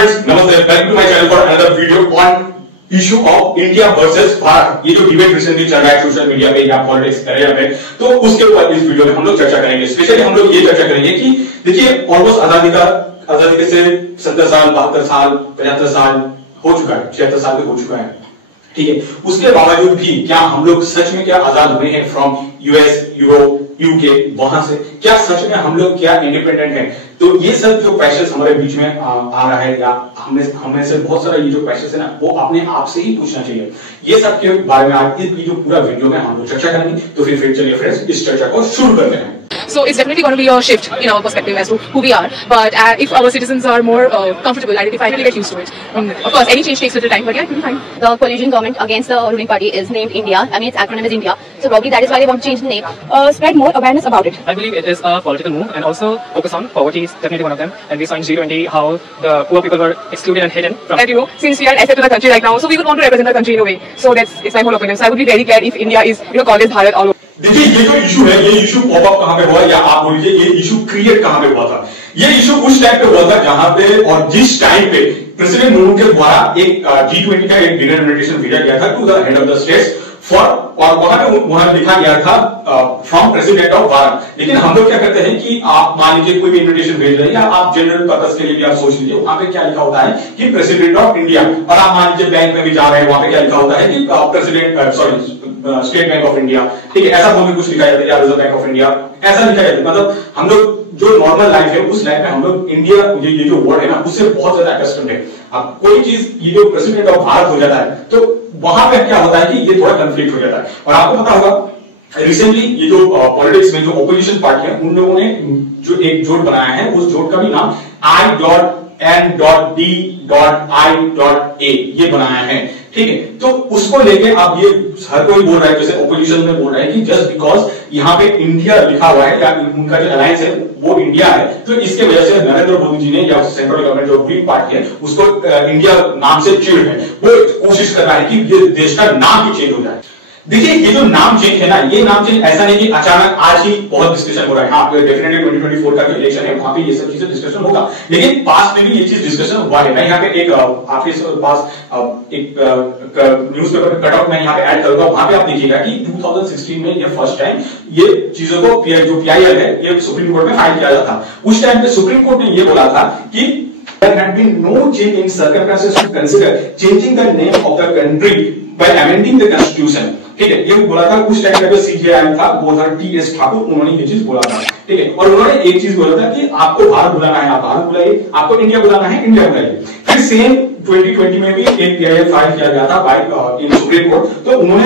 friends, namaste. Welcome to my channel for another video on issue of India versus Bharat. ये जो debate recently चल रहा है social media पे या पॉलिटिक्स एरिया पे, तो उसके ऊपर इस वीडियो में हम लोग चर्चा करेंगे। स्पेशली हम लोग ये चर्चा करेंगे कि देखिए ऑलमोस्ट आजादी से 70 साल, 72 साल, 75 साल हो चुका है, 76 साल हो चुका है, ठीक है। उसके बावजूद भी क्या हम लोग सच में क्या आजाद हुए हैं फ्रॉम यूएस, यूरोप, यूके, वहां से क्या सच में हम लोग क्या इंडिपेंडेंट हैं? तो ये सब जो क्वेश्चंस हमारे बीच में आ रहा है या हमें से बहुत सारा ये जो क्वेश्चंस है ना, वो अपने आप से ही पूछना चाहिए। ये सब के बारे में आज इस जो पूरा वीडियो में हम लोग चर्चा करेंगे। तो फिर चलिए फ्रेंड्स इस चर्चा को शुरू करते हैं। So it's definitely going to be a shift in our perspective as to who we are. But if our citizens are more comfortable, identified, we'll get used to it. Of course, any change takes little time, but yeah, it will be fine. The coalition government against the ruling party is named India. I mean, its acronym is India. So probably that is why they want to change the name. Spread more awareness about it. I believe it is a political move, and also focus on poverty is definitely one of them. And we saw in G20 how the poor people were excluded and hidden from. And since we are asset to the country right now, so we would want to represent the country in a way. So it's my whole opinion. So I would be very glad if India is called as Bharat all over. देखिए ये जो issue है, ये issue pop up कहां पे हुआ या आप बोलिए ये इशू क्रिएट कहां पे हुआ था? ये इशू उस टाइम पे हुआ था जहां पे और जिस टाइम पे प्रेसिडेंट मुर्मू के द्वारा एक G20 का एक डिनर इनविटेशन भेजा गया था to the head of the states for, और वहां लिखा गया था फ्रॉम प्रेसिडेंट ऑफ भारत। लेकिन हम लोग क्या करते हैं कि आप मान लीजिए कोई भी इनविटेशन भेज रहे हैं या आप जनरल पर्पस के लिए भी आप सोच लीजिए, वहां पे क्या लिखा होता है कि प्रेसिडेंट ऑफ इंडिया, और आप मान लीजिए बैंक में भी जा रहे हैं, वहां पे क्या लिखा होता है कि president state bank of India, ठीक है, ऐसा बोल के कुछ लिखा जाता है या रिजर्व बैंक ऑफ इंडिया, ऐसा लिखा जाता है। मतलब हम लोग जो नॉर्मल लाइफ है उस लाइफ में हम लोग इंडिया ये जो वर्ड है ना उससे बहुत ज्यादा अकस्टम्ड है। अब कोई चीज ये जो प्रेसिडेंट ऑफ भारत हो जाता है तो वहां पे क्या होता है कि ये थोड़ा कंफ्लिक्ट हो जाता है। और आपको पता होगा रिसेंटली ये जो पॉलिटिक्स में जो ऑपोजिशन पार्टी है उन लोगों ने जो एक जोड़ बनाया है, उस जोड़ का भी नाम I.N.D.I.A ये बनाया है, ठीक है। तो उसको लेके अब ये हर कोई बोल रहा है, जैसे ऑपोजिशन में बोल रहा है कि जस्ट बिकॉज यहाँ पे इंडिया लिखा हुआ है या उनका जो अलायंस है वो इंडिया है, तो इसके वजह से नरेंद्र मोदी जी ने या सेंट्रल गवर्नमेंट जो रूलिंग पार्टी है उसको इंडिया नाम से चिढ़ है, वो कोशिश कर रहा है कि ये देश का नाम ही चेंज हो जाए। देखिए ये जो नाम चेंज है ना, ये नाम चेंज ऐसा नहीं कि अचानक आज ही बहुत डिस्कशन हो रहा है। हाँ, डेफिनेटली 2024 का जो इलेक्शन है वहां पे ये सब चीजें डिस्कशन होगा, लेकिन पास्ट में भी ये चीज डिस्कशन हुआ है। मैं यहाँ पे एक आपके पास एक न्यूज़पेपर कट आउट मैं यहाँ पे ऐड करूंगा, वहां पे आप देखिएगा कि 2016 में ये फर्स्ट टाइम ये चीजों को जो PIL है ये सुप्रीम कोर्ट में फाइल किया जाता था। उस टाइम पे सुप्रीम कोर्ट ने ये बोला था कि there had been no change in circumstances to consider changing the name of the country by amending the constitution, ठीक है। ये बोला था उस टाइम का जो CJI था वो था TS ठाकुर, उन्होंने ये चीज बोला था, ठीक है। और उन्होंने एक चीज बोला था कि आपको भारत बुलाना है आप भारत बुलाइए, आपको इंडिया बुलाना है इंडिया बुलाइए। फिर सेम 2020 में भी एक PIL फाइल किया गया था बाय इन सुप्रीम कोर्ट, तो उन्होंने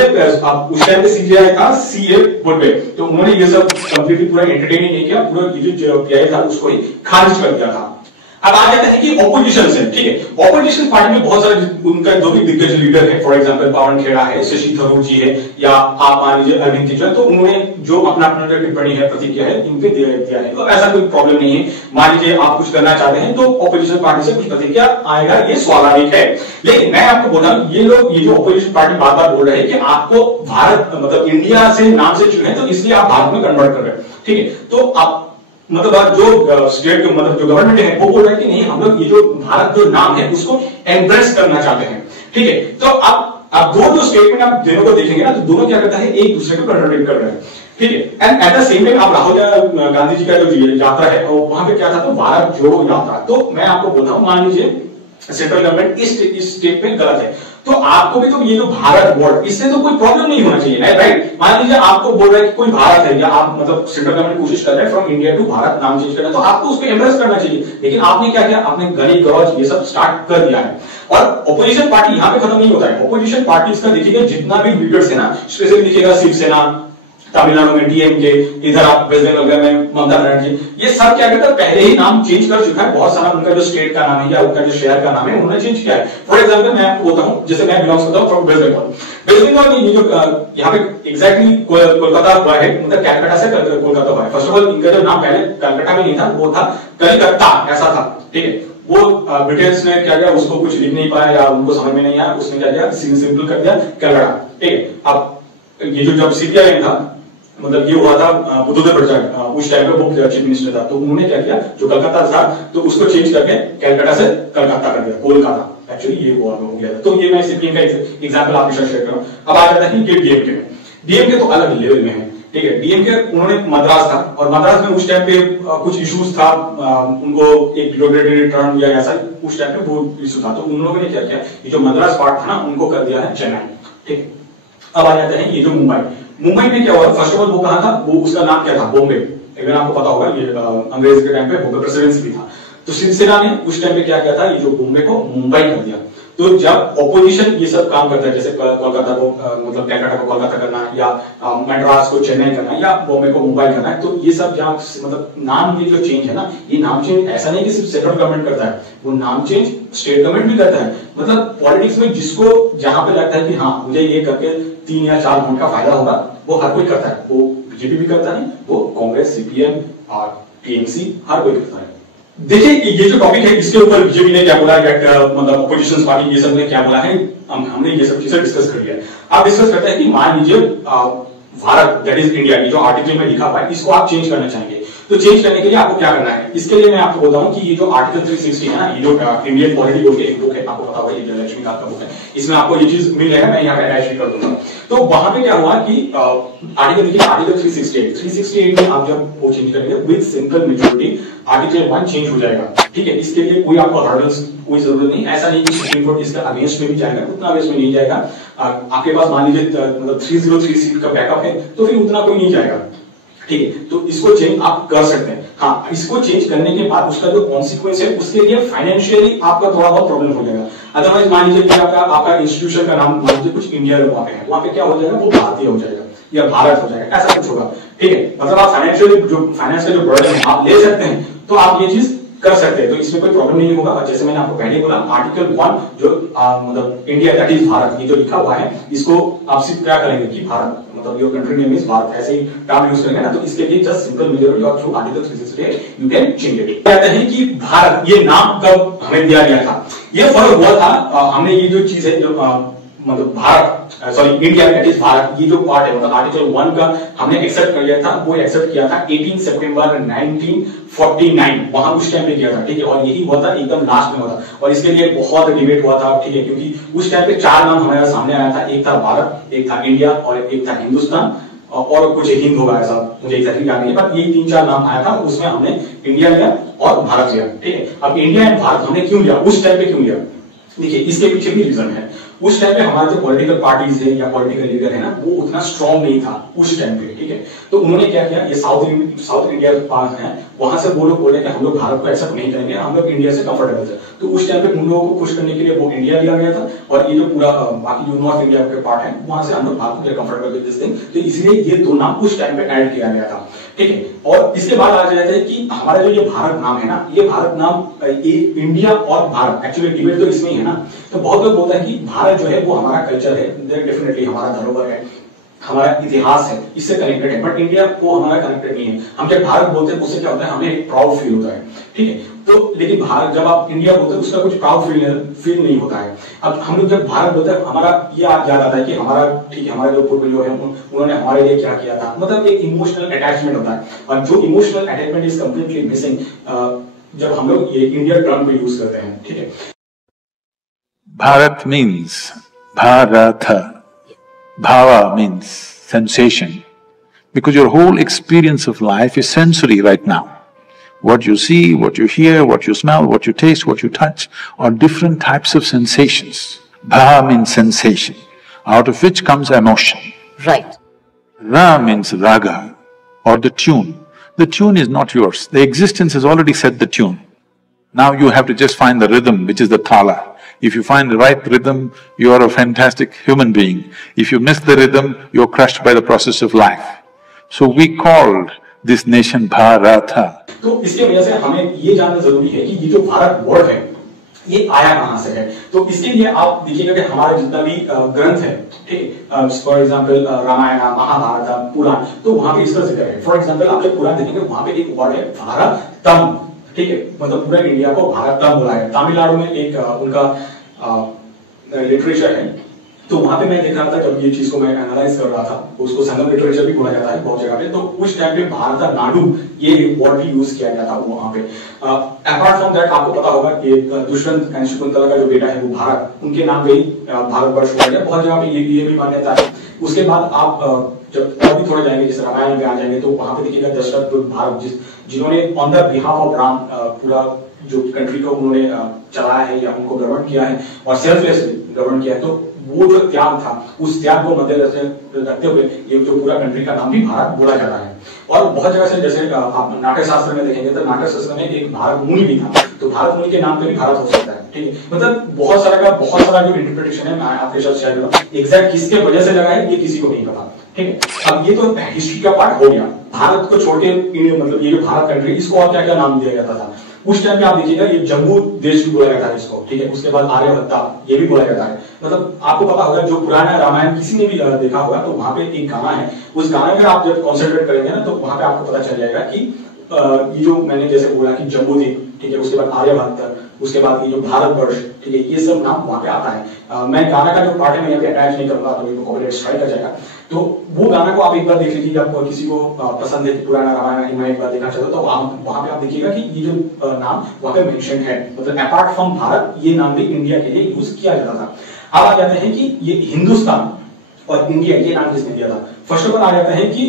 उस टाइम पे CJI था CA बोर्ड पे, तो उन्होंने ये सब कंप्लीटली पूरा एंटरटेन नहीं किया, पूरा ये जो PIL था उसको ही खारिज कर दिया था। अब आ जाता है कि ऑपोजिशन से, ठीक है। ऑपोजिशन पार्टी में बहुत सारे उनका जो भी दिग्गज लीडर है, फॉर एग्जांपल पवन खेड़ा है, शशि थरूर जी है, या आप मान लीजिए अरविंद केजरीवाल, तो उन्होंने जो अपना जो टिप्पणी है प्रतिक्रिया है इनके दिया है, तो ऐसा कोई प्रॉब्लम नहीं है। मान लीजिए आप कुछ करना चाहते हैं तो ऑपोजिशन पार्टी से कुछ प्रतिक्रिया आएगा, ये स्वाभाविक है। लेकिन मैं आपको बोल रहा हूं ये लोग ये जो ऑपोजिशन पार्टी बार बार बोल रहे हैं कि आपको भारत मतलब इंडिया से नाम से चुने तो इसलिए आप भारत में कन्वर्ट कर रहे हैं, ठीक है। तो आप मतलब जो स्टेट मतलब जो गवर्नमेंट है वो बोल रहा है कि नहीं हम लोग ये जो भारत जो नाम है उसको एम्ब्रेस करना चाहते हैं, ठीक है। तो अब दो स्टेटमेंट आप दोनों को देखेंगे ना, तो दोनों क्या करता है एक दूसरे को कॉन्ट्रडिक्ट कर रहे हैं, ठीक है। And at the same time आप राहुल गांधी जी का जो यात्रा है वहां पे क्या था, तो भारत जोड़ो यात्रा। तो मैं आपको बोल रहा हूं मान लीजिए सेंट्रल गवर्नमेंट इस स्टेट पे गलत है, तो आपको भी तो ये जो भारत वर्ड इससे तो कोई प्रॉब्लम नहीं होना चाहिए, राइट। मान लीजिए आपको बोल रहा है कि कोई भारत है या आप मतलब सेंट्रल गवर्नमेंट कोशिश कर रहे हैं फ्रॉम इंडिया टू भारत नाम चेंज करना, तो आपको उसको एम्ब्रेस करना चाहिए। लेकिन आपने क्या किया, आपने गली गलौज ये सब स्टार्ट कर दिया है। और ऑपोजिशन पार्टी यहाँ पे खत्म नहीं होता है, ऑपोजिशन पार्टी का देखिएगा जितना भी लीडर्स है ना, स्पेशली देखिएगा शिवसेना तमिलनाडु में DMK, इधर आप वेस्ट बंगाल में ममता बनर्जी, ये सब क्या कहते हैं पहले ही नाम चेंज कर चुका है। बहुत सारा उनका जो स्टेट का नाम है या उनका जो शहर का नाम है उन्होंने चेंज किया है। फॉर एग्जांपल मैं आपको बताऊं, जैसे मैं बिलोंग्स करता हूं from West Bengal. West Bengal में ये जो यहाँ पे एग्जैक्टली कोलकाता हुआ है, मतलब कैलकाटा से कोलकाता हुआ है। फर्स्ट ऑफ ऑल इनका जो नाम पहले कलकत्ता में नहीं था, वो था कलकत्ता, ऐसा था, ठीक है। वो ब्रिटिश ने क्या किया, उसको कुछ लिख नहीं पाया या उनको समझ में नहीं आया, उसने क्या किया सिंपल कर दिया कलकत्ता, ठीक है। अब ये जो जब CPI था मतलब ये हुआ था बुद्धदेव भट्टाचार्य उस टाइम पे वो चीफ मिनिस्टर था, तो उन्होंने क्या किया, जो कलकत्ता था तो उसको चेंज करके कलकत्ता से कलकत्ता कर दिया, कोलकाता। एक्चुअली ये हुआ हो गया था। तो ये मैं सीपीएम का एग्जांपल आपके साथ शेयर कर रहा हूं। अब आ जाता है कि डीएमके में, डीएमके तो अलग लेवल में है, ठीक है। डीएमके उन्होंने मद्रास था, और मद्रास में उस टाइम पे कुछ इश्यूज था, उनको एक रेगुलेटरी टर्न या ऐसा उस टाइम पे वो इशू था, तो उन लोगों ने क्या किया, ये जो मद्रास पार्ट था ना उनको कर दिया है चेन्नई, ठीक है। अब आ जाते हैं ये जो मुंबई में क्या हुआ, फर्स्ट ऑफ ऑल वो कहा था, वो उसका नाम क्या था, बॉम्बे। अगर आपको पता होगा ये अंग्रेज के टाइम पे बॉम्बे प्रेसिडेंसी भी था, तो शिवसेना ने उस टाइम पे क्या किया था, ये जो बॉम्बे को मुंबई कर दिया। तो जब ऑपोजिशन ये सब काम करता है, जैसे कोलकाता को मतलब कलकत्ता को कोलकाता करना, या मद्रास को चेन्नई करना, या बॉम्बे को मुंबई करना है, तो ये सब जहाँ मतलब नाम की जो चेंज है ना, ये नाम चेंज ऐसा नहीं कि सिर्फ सेंट्रल गवर्नमेंट करता है, वो नाम चेंज स्टेट गवर्नमेंट भी करता है। मतलब पॉलिटिक्स में जिसको जहां पे लगता है कि हाँ मुझे ये करके 3 या 4 वोट का फायदा होगा, वो हर कोई करता है। वो बीजेपी भी करता है, वो कांग्रेस, सीपीएम और टीएमसी हर कोई करता है। देखिए ये जो टॉपिक है, इसके ऊपर बीजेपी ने क्या बोला, मतलब अपोजिशन पार्टी ये सब ने क्या बोला है, हमने ये सब चीजें डिस्कस कर लिया है। आप डिस्कस करते हैं कि मान लीजिए भारत दैट इज इंडिया, ये जो आर्टिकल में लिखा हुआ है इसको आप चेंज करना चाहेंगे, तो चेंज करने के लिए आपको क्या करना है, इसके लिए मैं आपको बोलता हूं कि ये जो आर्टिकल 360 है ना, ये जो इंडियन पॉलिटी बोल के एक बुक है, आपको पता होगा, ये लक्ष्मीकांत का बुक है, इसमें आपको ये चीज मिल जाएगा, मैं यहाँ पे अटैच भी कर दूंगा। तो वहां पे क्या हुआ कि आर्टिकल देखिए, आर्टिकल 368 में आप जब वो चेंज करेंगे with simple majority, article 1 change हो जाएगा, ठीक है। इसके लिए कोई आपको हर्डल्स कोई जरूरत नहीं, ऐसा नहीं कि सुप्रीम कोर्ट इसका अगेंस्ट में भी जाएगा, उतना अगेंस्ट में नहीं जाएगा। आपके पास मान लीजिए मतलब 303 सीट का बैकअप है, तो फिर उतना कोई नहीं जाएगा, ठीक है। तो इसको चेंज आप कर सकते हैं। हाँ, इसको चेंज करने के बाद उसका जो कॉन्सिक्वेंस है, उसके लिए फाइनेंशियली आपका थोड़ा बहुत प्रॉब्लम हो जाएगा। अदरवाइज मान लीजिए कि आपका इंस्टीट्यूशन का नाम मान लीजिए कुछ इंडिया वहां पे है, वहां पे क्या हो जाएगा, वो भारतीय हो जाएगा या भारत हो जाएगा, ऐसा कुछ होगा, ठीक है। मतलब आप फाइनेंशियली जो फाइनेंस का जो बर्डन है आप ले सकते हैं, तो आप ये चीज कर सकते हैं, तो इसमें कोई प्रॉब्लम नहीं होगा। और जैसे मैंने आपको पहले बोला, आर्टिकल 1 जो मतलब इंडिया दैट इज भारत, ये जो लिखा हुआ है, इसको आप सिर्फ क्या करेंगे कि भारत मतलब your country name is Bharat, ऐसे ही टर्म यूज करेंगे ना, तो इसके लिए जस्ट सिंपल मेजॉरिटी और through article 368 you can change it. कहते हैं कि भारत ये नाम कब हमें दिया गया था, ये फर्क हुआ था, हमने ये जो चीज है जो मतलब Bharat sorry India that is Bharat, ये जो पार्ट है मतलब आर्टिकल 1 का हमने एक्सेप्ट कर लिया था, वो एक्सेप्ट किया था 18 सितंबर 1949, वहां उस टाइम पे किया था, ठीक है। और यही हुआ था एकदम लास्ट में हुआ था, और इसके लिए बहुत डिबेट हुआ था, ठीक है, क्योंकि उस टाइम पे 4 नाम हमारे सामने आया था, एक था भारत, एक था इंडिया और एक था हिंदुस्तान, और कुछ हिंद होगा ऐसा, मुझे एग्जैक्टली याद नहीं है, बट यही 3-4 नाम आया था, उसमें हमने इंडिया लिया और भारत लिया, ठीक है। अब इंडिया एंड भारत हमने क्यों लिया, उस टाइम पे क्यों लिया, देखिए इसके पीछे भी रीजन है। उस टाइम पे हमारे जो पॉलिटिकल पार्टीज है या पॉलिटिकल लीडर है ना, वो उतना स्ट्रांग नहीं था उस टाइम पे, ठीक है। तो उन्होंने क्या किया, ये साउथ इंडिया पास है, वहां से वो लोग बोले कि हम लोग भारत को एक्सेप्ट नहीं करेंगे, हम लोग इंडिया से कंफर्टेबल थे। तो उस टाइम पे उन लोगों को खुश करने के लिए वो इंडिया लिया गया था, और ये जो पूरा बाकी जो नॉर्थ इंडिया के पार्ट है, वहां से हम लोग भारत को कंफर्टेबल विद दिस थिंग, तो इसलिए ये 2 नाम उस टाइम पे ऐड किया गया था, ठीक है। और इसके बाद आ जाता है कि हमारा जो ये भारत नाम है ना, ये भारत नाम ये इंडिया और भारत एक्चुअली डिबेट तो इसमें ही है ना। तो बहुत लोग बोलते हैं कि भारत जो है वो हमारा कल्चर है, डेफिनेटली हमारा धरोहर है, हमारा इतिहास है, इससे कनेक्टेड है, बट इंडिया को हमारा कनेक्टेड नहीं है। हम जब भारत बोलते हैं उससे क्या होता है, हमें एक प्राउड फील होता है, ठीक है। तो लेकिन भारत जब आप इंडिया बोलते हैं उसका कुछ प्राउड फील नहीं होता है। अब हम लोग जब भारत बोलते हैं, हमारा ये याद आता है कि हमारा ठीक है, हमारे जो पूर्वजों है उन्होंने हमारे लिए क्या किया था, मतलब एक इमोशनल अटैचमेंट होता है, और जो emotional attachment is completely missing जब हम लोग ये इंडिया टर्म पे यूज करते हैं, ठीक है। Bharat means Bharatha. Bhava means sensation. Because your whole experience of life is sensory right now. What you see, what you hear, what you smell, what you taste, what you touch are different types of sensations. Bhava means sensation, out of which comes emotion. Right. Ra means raga or the tune. The tune is not yours. The existence has already set the tune. Now you have to just find the rhythm, which is the thala. If you find the right rhythm, you are a fantastic human being. If you miss the rhythm, you're crushed by the process of life. So we called this nation Bharata. तो इसके वजह से हमें ये जानना जरूरी है कि ये जो भारत वर्ड है ये आया कहां से है। तो इसके लिए आप देखिएगा कि हमारे जितना भी ग्रंथ है, ठीक है, फॉर एग्जाम्पल रामायण, महाभारत, पुराण, तो वहां पे इसका जिक्र है। फॉर एग्जाम्पल आप जब पुराण देखेंगे वहां पे एक वर्ड है भारतम, ठीक है, मतलब पूरा इंडिया को भारतम बोला है। तमिलनाडु में एक उनका लिटरेचर है, तो वहां पे मैं देख रहा था, जब ये चीज को मैं एनालाइज कर रहा था, उसको संगम लिटरेचर भी बोला जाता है बहुत जगह पे, तो उस टाइम पे भारत नाडु ये वर्ड भी यूज किया गया था वहां पे। अपार्ट फ्रॉम दैट आपको पता होगा कि दुष्यंत एंड शकुंतला का जो बेटा है वो भारत, उनके नाम पे ही भारतवर्ष हुआ है, बहुत जगह पे ये भी मान्यता है। उसके बाद आप जब और भी थोड़े जाएंगे, जैसे रामायण में आ जाएंगे, तो वहां पे देखिएगा दशरथ भारत जिन्होंने on the behalf of Ram पूरा जो कंट्री को उन्होंने चलाया है या उनको गवर्न किया है और सेल्फलेसली गवर्न किया है, तो वो जो त्याग था, उस त्याग को मद्देनजर रखते हुए ये जो पूरा कंट्री का नाम भी भारत बोला जाता है। और बहुत जगह से, जैसे आप नाट्य शास्त्र में देखेंगे तो नाट्य शास्त्र में एक भारत मुनि भी था, तो भारत मुनि के नाम पे भी भारत हो सकता है, ठीक है। मतलब बहुत सारा जो इंटरप्रिटेशन है, मैं आपके साथ शेयर करूंगा, एग्जैक्ट किसके वजह से लगा है ये किसी को नहीं पता, ठीक है। अब ये तो हिस्ट्री का पार्ट हो गया। भारत को छोड़ के मतलब ये जो भारत कंट्री, इसको और क्या क्या नाम दिया जाता था उस टाइम पे आप देखिएगा, ये जम्मू देश भी बोला जाता है इसको, ठीक है। उसके बाद आर्यभट्टा ये भी बोला जाता है। मतलब आपको पता होगा, जो पुराना रामायण किसी ने भी देखा होगा, तो वहां पे एक गाना है, उस गाने में आप जब कॉन्सेंट्रेट करेंगे ना, तो वहां पे आपको पता चल जाएगा कि ये जो मैंने जैसे बोला कि जम्मू द्वीप, ठीक है, उसके बाद आर्यभट्ट, उसके बाद ये जो भारतवर्ष, ठीक है, ये सब नाम वहां पे आता है। मैं गाना का जो पार्ट है मैं यहाँ पे अटैच नहीं करूंगा, तो ये कॉपीराइट स्ट्राइक आ जाएगा। तो वो गाना को आप एक बार देख लीजिए, आपको किसी को पसंद है कि पुराना रामायण मैं एक बार देखना चाहता हूं, तो वहां पे आप देखिएगा कि ये जो नाम वहां पे मेंशन है, मतलब अपार्ट फ्रॉम भारत ये नाम भी इंडिया के लिए यूज किया जाता था। अब आ जाते हैं कि ये हिंदुस्तान और इंडिया ये नाम किसने दिया था। फर्स्ट ऑफ ऑल आ जाता है कि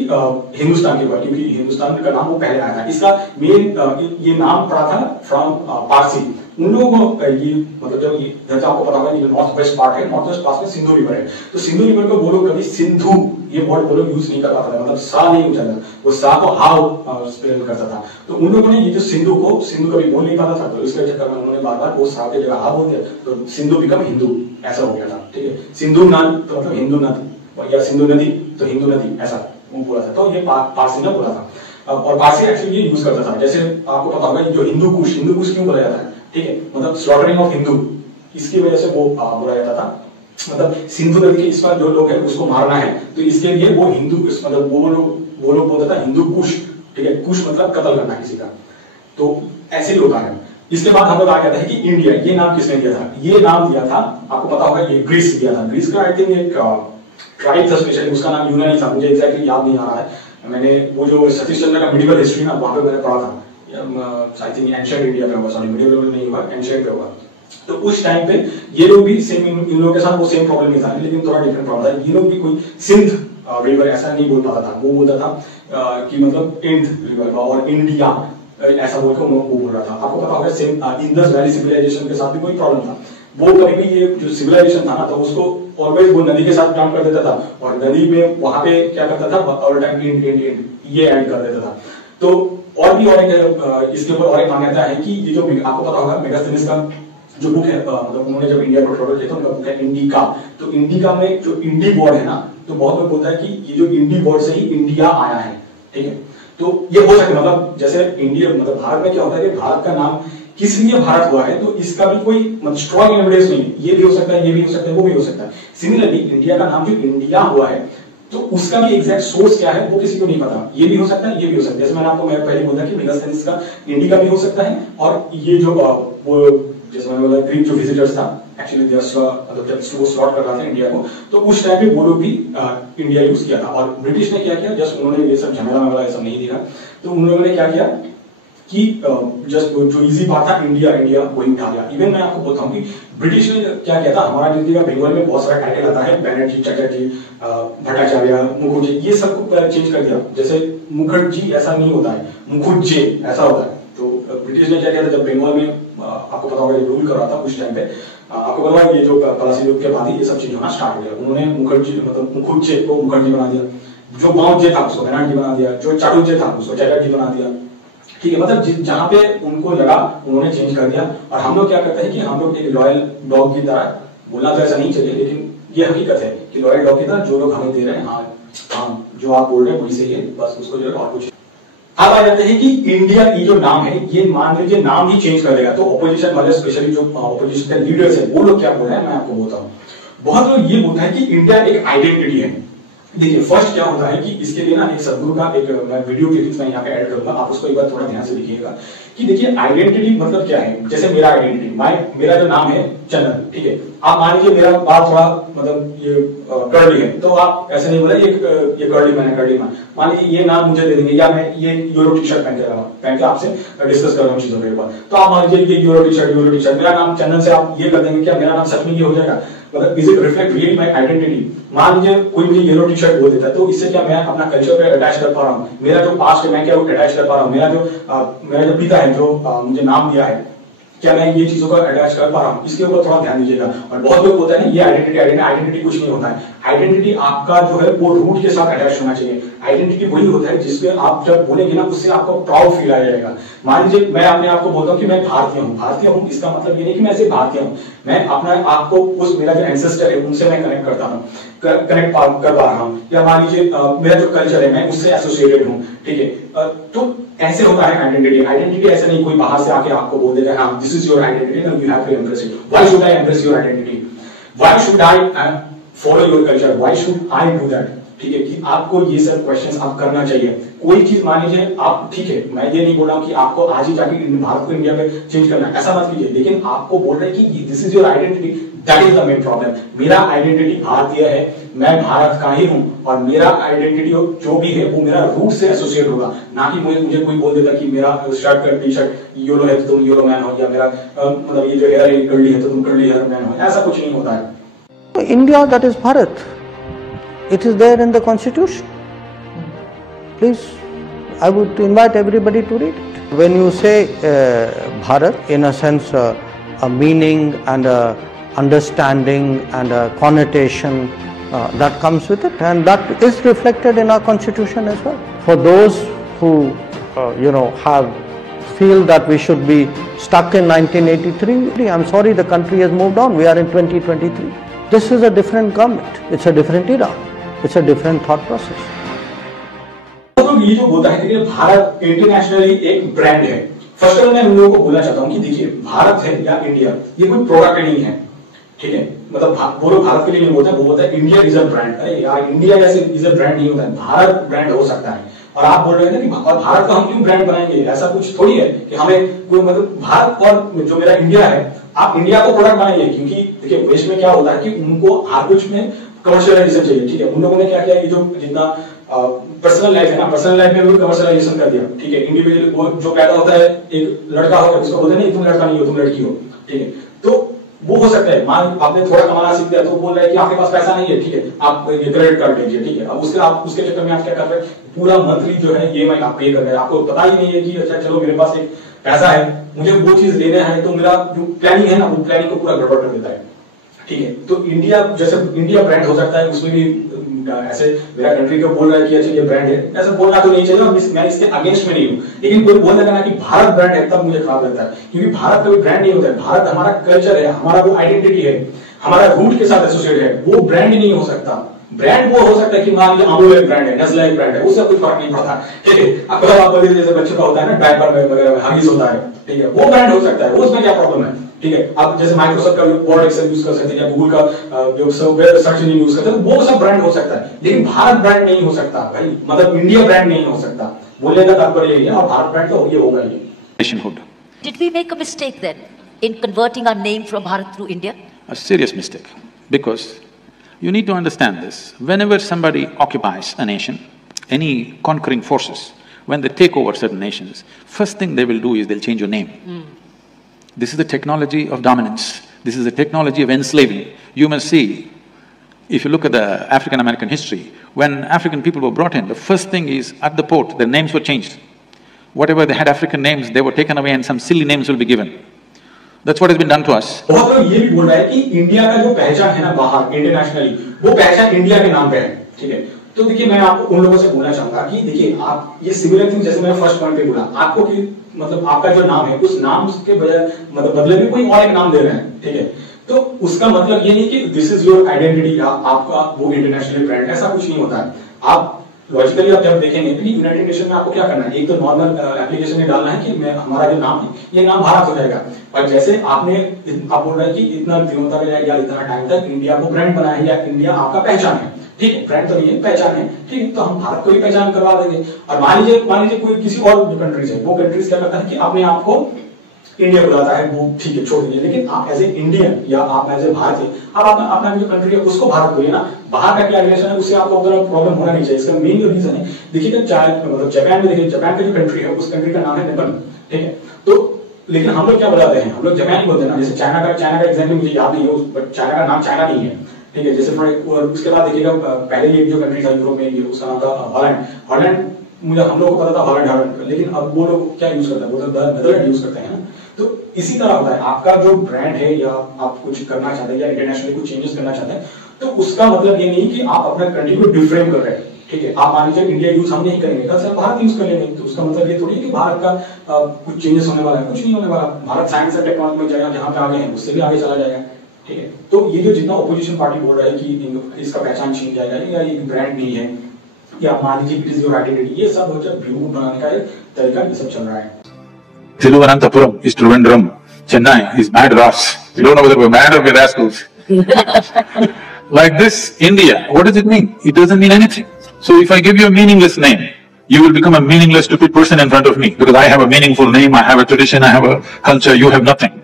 हिंदुस्तान के ऊपर, क्योंकि हिंदुस्तान का नाम वो पहले आया था। इसका मेन ये नाम पड़ा था फ्रॉम पारसी। उन लोगों को ये मतलब जब ये जैसे आपको पता होगा ये नॉर्थ वेस्ट पार्ट है, नॉर्थ वेस्ट पास में सिंधु रिवर है, तो सिंधु रिवर को वो लोग कभी सिंधु ये वर्ड वो लोग यूज नहीं कर पाता था, मतलब सा नहीं उचारता, वो सा को हाउ स्पेल करता था। तो उन लोगों ने ये जो सिंधु कभी बोल नहीं पाता था, तो इसके चक्कर में उन्होंने बार बार वो सा की जगह हा बोलते, तो सिंधु बिकम हिंदू ऐसा हो गया था, ठीक है। सिंधु नद तो मतलब हिंदू नद, या सिंधु नदी तो हिंदू नदी, ऐसा वो बोला था। तो ये पारसी ने बोला था, और पारसी एक्चुअली ये यूज करता था। जैसे आपको पता होगा जो हिंदू कुश क्यों बोला जाता है, ठीक है, मतलब स्लॉटरिंग ऑफ हिंदू, इसकी वजह से वो बोला जाता था। मतलब सिंधु नदी के इस बार जो लोग हैं उसको मारना है, तो इसके लिए वो हिंदू मतलब वो लोग बोलता था हिंदू कुश, ठीक है, कुश मतलब कत्ल करना किसी का, तो ऐसे ही होता है। इसके बाद हम लोग आ जाता है कि इंडिया, ये नाम किसने दिया था। ये नाम दिया था, आपको पता होगा, ये ग्रीस दिया था। ग्रीस का आई थिंक एक ट्राइब था स्पेशली, उसका नाम यूनानी था, मुझे एग्जैक्टली याद नहीं आ रहा है। मैंने वो जो सतीश चंद्र का मिडिवल हिस्ट्री ना, वहां पे मैंने पढ़ा था, आई थिंक एंशिएंट इंडिया पे होगा, सॉरी मिडिवल नहीं होगा, एंशिएंट पे होगा। तो उस टाइम पे ये लोग भी सेम, इन लोगों के साथ वो सेम प्रॉब्लम नहीं था, लेकिन थोड़ा डिफरेंट प्रॉब्लम था। ये लोग भी कोई सिंध रिवर ऐसा नहीं बोल पाता था, वो बोलता था कि मतलब इंड रिवर, और इंडिया ऐसा बोलकर वो बोल रहा था। आपको पता होगा सेम इंडस वैली सिविलाइजेशन के साथ भी कोई प्रॉब्लम था, वो कभी भी ये जो सिविलाइजेशन था ना, तो उसको ऑलवेज वो नदी के साथ काम कर देता था, और नदी में वहां पे क्या करता था, ऑल टाइम इंड ये ऐड कर देता था। तो और भी और एक इसके ऊपर और एक मान्यता है कि ये जो आपको पता होगा मेगास्थनीज का जो बुक है, मतलब उन्होंने जब इंडिया को ट्रेवल किया था, उनका बुक है इंडिका। तो इंडिका में जो इंडी वर्ड है ना, तो बहुत लोग बोलता है कि ये जो इंडी वर्ड से ही इंडिया आया है, ठीक है। तो ये हो सकता है, मतलब जैसे इंडिया मतलब भारत में क्या होता है कि भारत का नाम किस लिए भारत हुआ है, तो इसका भी कोई मतलब स्ट्रॉन्ग एविडेंस नहीं है। ये भी हो सकता है, ये भी हो सकता है, वो भी हो सकता है। सिमिलरली इंडिया का नाम जो इंडिया हुआ है, तो उसका भी एग्जैक्ट सोर्स क्या है वो किसी को नहीं पता। ये भी हो सकता है, ये भी हो सकता है। जैसे मैंने आपको पहले बोला कि मेगास्थनीज का इंडिका भी हो सकता है, और ये जो वो जैसे मैंने बोला ग्रीक जो विजिटर्स था, एक्चुअली मतलब जब वो स्लॉट कर रहा था इंडिया को, तो उस टाइम पे वो लोग भी इंडिया यूज किया था। और ब्रिटिश ने क्या किया, जस्ट उन्होंने ये सब झमेला वाला ये सब नहीं दिया, तो उन लोगों ने क्या किया कि जस्ट जो इजी पार्ट था इंडिया वही उठा लिया। इवन मैं आपको बोलता हूँ कि ब्रिटिश ने क्या किया था, हमारा जिंदगी का बंगाल में बहुत सारा टाइटल आता है, बैनर्जी, चटर्जी, भट्टाचार्य, मुखर्जी, ये सब चेंज कर दिया। जैसे मुखर्जी ऐसा नहीं होता है, मुखर्जी ऐसा होता है। तो ब्रिटिश ने क्या किया था, जब बंगाल में आपको पता होगा रूल कर रहा था उस टाइम पे, आपको पता होगा ये जो पलासी युद्ध के बाद ही ये सब चीज होना स्टार्ट हो गया। उन्होंने मुखर्जी मतलब मुखर्जी को मुखर्जी बना दिया, जो बाउजे था उसको बैनर्जी बना दिया, जो चाटुर्जे था उसको चटर्जी बना दिया, ठीक है। मतलब जहां पे उनको लगा उन्होंने चेंज कर दिया। और हम लोग क्या करते हैं कि हम लोग एक लॉयल डॉग की तरह, बोलना तो ऐसा नहीं चाहिए, लेकिन ये हकीकत है कि लॉयल डॉग की तरह जो लोग हमें दे रहे हैं, हाँ जो आप बोल रहे हैं वही सही है, बस उसको जो है और कुछ। अब आ जाते हैं कि इंडिया ये जो नाम है, ये मान लीजिए नाम ही चेंज कर देगा, तो ऑपोजिशन वाले स्पेशली जो ऑपोजिशन के लीडर्स है वो लोग क्या बोल रहे हैं मैं आपको बोलता हूँ। बहुत लोग ये बोलते हैं कि इंडिया एक आइडेंटिटी है, देखिए फर्स्ट क्या होता है कि इसके लिए ना एक सदगुरु का एक मैं वीडियो क्लिप्स में यहाँ पे ऐड करूंगा, आप उसको एक बार थोड़ा ध्यान से देखिएगा कि देखिए आइडेंटिटी मतलब क्या है। जैसे मेरा आइडेंटिटी, मेरा जो नाम है चंदन, ठीक है। आप मान लीजिए मेरा बाल थोड़ा मतलब ये कर्ली है, तो आप ऐसे नहीं बोला ये कर्ली मैन है, कर्ली मैन। मान लीजिए ये नाम मुझे दे देंगे, या मैं ये यूरो टी शर्ट पहन के आपसे डिस्कस कर रहा हूँ चीजों के ऊपर, तो आप मान लीजिए ये यूरो टी शर्ट, मेरा नाम चंदन से आप ये कर देंगे, क्या मेरा नाम सच में ये हो जाएगा? मतलब is it reflect really my identity? मान लीजिए कोई मुझे येलो टी शर्ट बोल देता है, तो इससे क्या मैं अपना कल्चर पे अटैच कर पा रहा हूँ? मेरा जो पास्ट है मैं क्या वो अटैच कर पा रहा हूँ? मेरा जो पिता है जो मुझे नाम दिया है, क्या मैं ये चीजों को अटैच कर पा रहा हूँ? इसके ऊपर थोड़ा ध्यान दीजिएगा। और बहुत लोग होता है ना ये आइडेंटिटी कुछ नहीं होता है। आइडेंटिटी आपका जो है वो रूट के साथ अटैच होना चाहिए। आइडेंटिटी वही होता है जिसमें आप जब बोलेंगे ना उससे आपको प्राउड फील आ जाएगा। मान लीजिए मैं अपने आप को बोलता हूँ कि मैं भारतीय हूँ, इसका मतलब ये नहीं कि मैं ऐसे भारतीय हूँ, मैं अपना आपको उस मेरा जो एंसेस्टर है उनसे मैं कनेक्ट करता हूँ, कनेक्ट कर पा रहा हूँ। या मान लीजिए मेरा जो कल्चर है मैं उससे एसोसिएटेड हूँ, ठीक है। तो ऐसे होता है आइडेंटिटी ऐसा नहीं कोई बाहर से आके आपको बोल देगा हाँ this is your identity and you have to embrace it. Why should I embrace your identity? Why should I follow your culture? Why should I do that? ठीक है कि आपको ये सब क्वेश्चंस आप करना चाहिए। कोई चीज मान लीजिए आप, ठीक है मैं ये नहीं बोल रहा हूँ कि आपको आज ही जाके भारत को इंडिया में चेंज करना है, ऐसा मत कीजिए, लेकिन आपको बोल रहे हैं कि this is your identity, that is the main problem. मेरा आइडेंटिटी भारतीय है, मैं भारत का ही हूं और मेरा आइडेंटिटी जो भी है वो मेरा रूट से एसोसिएट होगा, ना कि मुझे कोई बोल देता कि मेरा शर्ट का टी शर्ट यूरो है तो तुम यूरो मैन हो, या मेरा मतलब ये जो हेयर है कर्ली है तो तुम कर्ली हेयर मैन हो, ऐसा कुछ नहीं होता है। India that is Bharat, it is there in the constitution. Please, I would invite everybody to read it. When you say Bharat, in a sense a meaning and a understanding and a connotation that comes with it, and that is reflected in our constitution as well. For those who feel that we should be stuck in 1983, I'm sorry, the country has moved on. We are in 2023. This is a different government, it's a different era, it's a different thought process. तो ये जो होता है कि Bharat internationally एक brand है। First of all मैं उन लोगों को बोलना चाहता हूँ कि देखिए भारत है या इंडिया ये कोई प्रोडक्ट नहीं है, ठीक है। मतलब वो लोग भारत के लिए नहीं बोलते, वो बोलता है इंडिया इज अ ब्रांड। अरे यार इंडिया जैसे इज अ ब्रांड नहीं होता है, भारत ब्रांड हो सकता है। और आप बोल रहे हैं ना कि और भारत का हम क्यों ब्रांड बनाएंगे, ऐसा कुछ थोड़ी है कि हमें कोई मतलब भारत और जो मेरा इंडिया है आप इंडिया को प्रोडक्ट बनाइए, क्योंकि देखिए वेस्ट में क्या होता है कि उनको हर कुछ में कमर्शियलाइजेशन चाहिए, ठीक है। उन लोगों ने क्या किया, ये जो जितना पर्सनल लाइफ है ना, पर्सनल लाइफ में भी कमर्शियलाइजेशन कर दिया, ठीक है। इंडिविजुअल वो जो पैदा होता है एक लड़का होगा उसको बोलते नहीं तुम लड़का नहीं हो तुम लड़की हो, ठीक है। तो वो हो सकता है मान आपने थोड़ा कमाना सीख दिया तो बोल रहा है कि आपके पास पैसा नहीं है, ठीक है, आप ये क्रेडिट कार्ड लीजिए, ठीक है। अब उसके चक्कर में आप क्या कर रहे हैं, पूरा मंथली जो है EMI आप पे कर रहे हैं, आपको पता ही नहीं है कि अच्छा चलो मेरे पास एक पैसा है मुझे वो चीज लेना है, तो मेरा जो प्लानिंग है ना वो प्लानिंग को पूरा गड़बड़ कर देता है, ठीक है। तो इंडिया जैसे इंडिया ब्रांड हो सकता है, उसमें भी ऐसे मेरा कंट्री को बोल रहा है कि अच्छा ये ब्रांड है, ऐसा बोलना तो नहीं चाहिए और मैं इसके अगेंस्ट में नहीं हूँ, लेकिन कोई बोल देगा ना कि भारत ब्रांड है तब मुझे खराब लगता है, क्योंकि भारत का कोई ब्रांड नहीं होता है। भारत हमारा कल्चर है, हमारा वो आइडेंटिटी है, हमारा रूट के साथ एसोसिएट है, वो ब्रांड नहीं हो सकता। ब्रांड वो हो सकता है कि मान लीजिए अमूल एक ब्रांड है, नेस्ले एक ब्रांड है, उससे कोई फर्क नहीं पड़ता, ठीक है। आपको आप बोलिए जैसे बच्चों का होता है ना डायपर में वगैरह हगीज होता है, ठीक है, वो ब्रांड हो सकता है, वो उसमें क्या प्रॉब्लम है, ठीक है। आप जैसे माइक्रोसॉफ्ट का वर्ड एक्सेल यूज कर सकते हैं या गूगल का जो सर्च इंजन यूज करते हैं, वो सब ब्रांड हो सकता है, लेकिन भारत ब्रांड नहीं हो सकता भाई, मतलब इंडिया ब्रांड नहीं हो सकता, बोलने का तात्पर्य यही है। और भारत ब्रांड तो ये होगा ही। Did we make a mistake then in converting our name from Bharat to India? A serious mistake, because you need to understand this. Whenever somebody occupies a nation, any conquering forces, when they take over certain nations, first thing they will do is they'll change your name. This is the technology of dominance. This is the technology of enslaving. You must see, if you look at the African American history, when African people were brought in, the first thing is at the port, their names were changed. Whatever they had African names, they were taken away and some silly names will be given. That's what has been done to us. बहुत लोग ये भी बोल रहा है कि India का जो पहचान है ना बाहर इंटरनेशनली, वो पहचान इंडिया के नाम पे है, ठीक है। तो देखिए मैं आपको उन लोगों से बोलना चाहूंगा कि देखिए आप ये सिमिलर थिंग जैसे मैंने फर्स्ट पॉइंट पे बोला आपको कि मतलब आपका जो नाम है उस नाम के बजाय मतलब बदले में कोई और एक नाम दे रहे हैं, ठीक है। तो उसका मतलब ये नहीं कि दिस इज योर आइडेंटिटी, आपका वो इंटरनेशनल ब्रांड, ऐसा कुछ नहीं होता है। आप लॉजिकली आप जब देखेंगे कि यूनाइटेड नेशन में आपको क्या करना है, एक तो नॉर्मल एप्लीकेशन में डालना है कि मैं हमारा जो नाम है ये नाम भारत हो जाएगा। और जैसे आप बोल रहे हैं कि इतना दिनों तक या इतना टाइम तक इंडिया को ब्रांड बनाया है या इंडिया आपका पहचान है, ठीक है, ब्रांड तो नहीं है, पहचान है, ठीक है, तो हम भारत को भी पहचान करवा देंगे। और मान लीजिए कोई किसी और जो कंट्रीज है, वो कंट्रीज क्या करता है कि अपने आप को इंडिया बुलाता है, वो ठीक है छोड़ दीजिए, लेकिन आप एज ए इंडियन या आप एज ए भारतीय आप अपना जो कंट्री है उसको भारत बोलिए ना। बाहर का क्या रिलेशन है उससे आपको उतना प्रॉब्लम होना नहीं चाहिए। इसका मेन जो रीजन है, देखिए मतलब जापान में देखिए, जापान का जो कंट्री है उस कंट्री का नाम है निपन, ठीक है, तो लेकिन हम लोग क्या बुलाते हैं, हम लोग जापान ही बोलते हैं ना। जैसे चाइना का एग्जाम्पल मुझे याद नहीं है, बट चाइना का नाम चाइना नहीं है, ठीक है। जैसे और उसके बाद देखिएगा पहले एक जो कंट्री था यूरोप में, उसका नाम था हॉलैंड। हॉलैंड मुझे हम लोग को पता था हॉलैंड, लेकिन अब वो लोग क्या यूज करते हैं, वो तो नेदरलैंड यूज करते हैं। तो इसी तरह होता है, आपका जो ब्रांड है या आप कुछ करना चाहते हैं या इंटरनेशनली कुछ चेंजेस करना चाहते हैं, तो उसका मतलब ये नहीं कि आप अपना कंट्री को डिफ्रेम कर रहे हैं, ठीक है। आप मान लीजिए इंडिया यूज हम नहीं करेंगे, कल से हम भारत यूज कर लेंगे, तो उसका मतलब ये थोड़ी है कि भारत का कुछ चेंजेस होने वाला है, कुछ नहीं होने वाला। भारत साइंस एंड टेक्नोलॉजी में जाएगा, जहां पे आगे है उससे भी आगे चला जाएगा, ठीक है। तो ये जो जितना ऑपोजिशन पार्टी बोल रहा है कि इसका पहचान छीन जाएगा या ये ब्रांड नहीं है या मान लीजिए इट इज योर आइडेंटिटी, ये सब व्यू बनाने का एक तरीका ये सब चल रहा है। Thiruvananthapuram is Trivandrum. Chennai is Madras. You don't know whether we're mad or we're rascals. Like this, India, what does it mean? It doesn't mean anything. So if I give you a meaningless name, you will become a meaningless, stupid person in front of me, because I have a meaningful name, I have a tradition, I have a culture, you have nothing.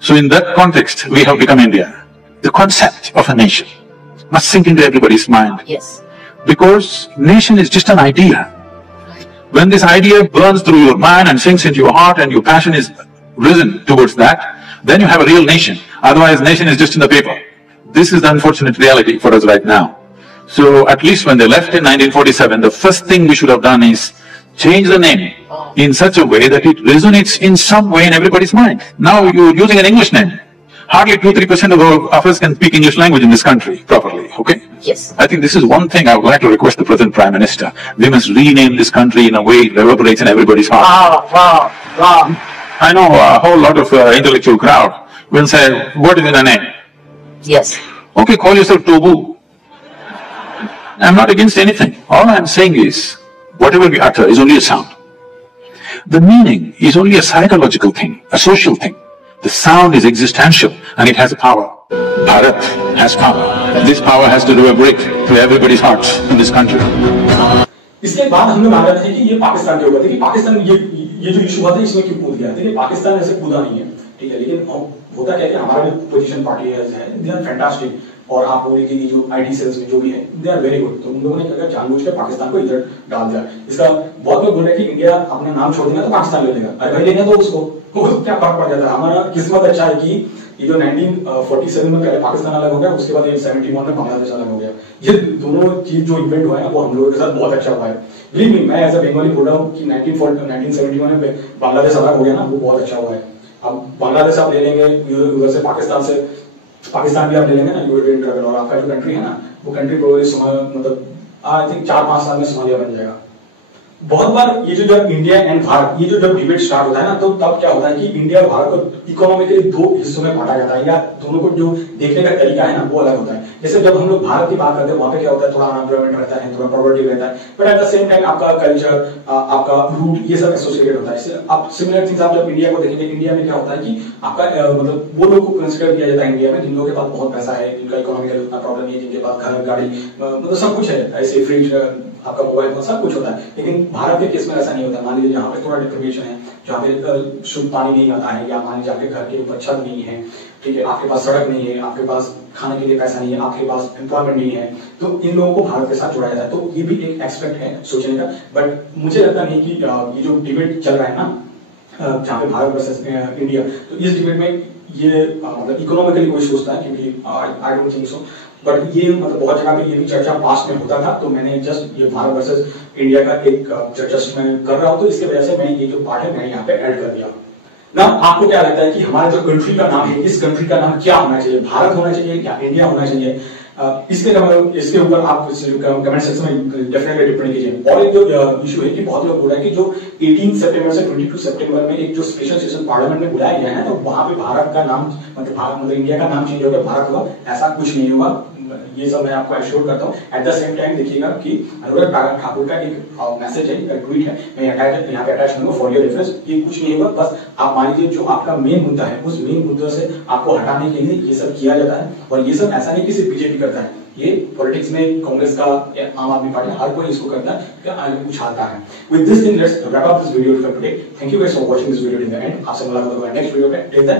So in that context, we have become India. The concept of a nation must sink into everybody's mind. Yes. Because nation is just an idea. When this idea burns through your mind and sinks into your heart and your passion is risen towards that, then you have a real nation. Otherwise, nation is just in the paper. This is the unfortunate reality for us right now. So at least when they left in 1947, the first thing we should have done is change the name in such a way that it resonates in some way in everybody's mind. Now you're using an English name. Hardly 2-3% of us can speak English language in this country properly, okay? Yes. I think this is one thing I would like to request the present Prime Minister. We must rename this country in a way it reverberates in everybody's heart. Wow. I know a whole lot of intellectual crowd will say, what is in a name? Yes. Okay, call yourself Tobu. I'm not against anything. All I'm saying is, whatever we utter is only a sound. The meaning is only a psychological thing, a social thing. The sound is existential and it has a power. Bharat has power. This power has to reverberate to everybody's hearts in this country. इसके बाद हम लोग आ जाते हैं कि ये पाकिस्तान के ऊपर। देखिए पाकिस्तान ये जो इशू हुआ था इसमें क्यों कूद गया। देखिए पाकिस्तान ऐसे कूदा नहीं है, ठीक है, लेकिन होता क्या है कि हमारे जो पोजीशन पार्टी है दे आर फैंटास्टिक, और आप बोले कि जो आईटी सेल्स में जो भी है दे आर वेरी गुड। तो उन लोगों ने क्या किया, जानबूझ के पाकिस्तान को इधर डाल दिया। इसका बहुत लोग बोल रहे हैं कि इंडिया अपना नाम छोड़ देगा तो पाकिस्तान ले लेगा। अरे भाई लेने दो उसको, क्या फर्क पड़ जाता है। हमारा किस्मत अच्छा है कि ये जो 1947 में पहले पाकिस्तान अलग हो गया, उसके बाद 71 में बांग्लादेश अलग हो गया। ये दोनों चीज जो इवेंट हुआ है वो हम लोगों के साथ बहुत अच्छा हुआ है। बिलीव मी, मैं एज अ बंगाली बोल रहा हूँ कि 1971 में बांग्लादेश अलग हो गया ना, वो बहुत अच्छा हुआ है। अब बांग्लादेश आप ले लेंगे, उधर से पाकिस्तान भी आप ले लेंगे ना, यू विल ट्रैवल, और आपका जो कंट्री है ना वो कंट्री प्रोबेबली मतलब आई थिंक 4-5 साल में सोमालिया बन जाएगा। बहुत बार ये जो जब इंडिया एंड भारत ये जो जब डिबेट स्टार्ट होता है ना, तो तब क्या होता है कि इंडिया और भारत को इकोनॉमिकली 2 हिस्सों में बांटा जाता है, या दोनों को जो देखने का तरीका है ना वो अलग होता है। जैसे जब हम लोग भारत की बात करते हैं वहां पे क्या होता है, थोड़ा अनएम्प्लॉयमेंट रहता है, थोड़ा पॉवर्टी रहता है, but at the same time आपका कल्चर, आपका रूट, ये सब एसोसिएटेड होता है। आप सिमिलर थिंग्स आप जब इंडिया को देखेंगे, इंडिया में क्या होता है कि आपका मतलब वो लोग को कंसिडर किया जाता है इंडिया में जिन लोगों के पास बहुत पैसा है, जिनका इकोनॉमिकल उतना प्रॉब्लम नहीं है, जिनके पास घर गाड़ी मतलब सब कुछ है, ऐसे फ्रिज, आपका मोबाइल फोन सब कुछ होता है। लेकिन भारत के केस में ऐसा नहीं होता। मान लीजिए यहाँ पे थोड़ा डिप्रिवेशन है, जहाँ पे शुद्ध पानी नहीं आता है, या मान लीजिए आपके घर के ऊपर छत नहीं है, ठीक है, आपके पास सड़क नहीं है, आपके पास खाने के लिए पैसा नहीं है, आपके पास एम्प्लॉयमेंट नहीं है, तो इन लोगों को भारत के साथ जोड़ा जाता है। तो ये भी एक एस्पेक्ट है सोचने का। बट मुझे लगता नहीं कि ये जो डिबेट चल रहा है ना, जहाँ पे भारत वर्सेस इंडिया, तो इस डिबेट में ये मतलब इकोनॉमिकली कोई सोचता है, क्योंकि I don't think so. But ये मतलब बहुत जगह पे ये भी चर्चा पास्ट में होता था, तो मैंने जस्ट ये भारत वर्सेस इंडिया का एक चर्चा मैं कर रहा हूँ, तो इसके वजह से मैं ये जो पार्ट है मैंने यहाँ पे ऐड कर दिया ना। आपको क्या लगता है कि हमारा जो कंट्री का नाम है, इस कंट्री का नाम क्या होना चाहिए, भारत होना चाहिए या इंडिया होना चाहिए? इसके ऊपर आप कमेंट सेक्शन में डेफिनेटली टिप्पणी कीजिए। और एक जो इशू है कि बहुत लोग बोल रहे हैं कि जो 18 सितंबर से 22 सितंबर में एक जो स्पेशल सेशन पार्लियामेंट में बुलाया गया है, तो वहां पे भारत का नाम मतलब इंडिया का नाम चेंज होकर भारत होगा, ऐसा कुछ नहीं होगा। ये सब मैं आपको एश्योर करता हूँ। एट द सेम टाइम देखिएगा कि अनुराग ठाकुर का एक मैसेज है, एक ट्वीट है, मैं यहाँ पे अटैच करूंगा फॉर योर रेफरेंस। ये कुछ नहीं होगा, बस आप मान लीजिए जो आपका मेन मुद्दा है उस मेन मुद्दे से आपको हटाने के लिए ये सब किया जाता है। और ये सब ऐसा नहीं कि सिर्फ बीजेपी करता है, ये पॉलिटिक्स में कांग्रेस का या आम आदमी पार्टी हर कोई इसको करता है, क्या आगे उछालता है। With this thing let's wrap up this video for today. Thank you guys for watching this video till the end. आपसे मुलाकात होगा नेक्स्ट वीडियो पे। Till then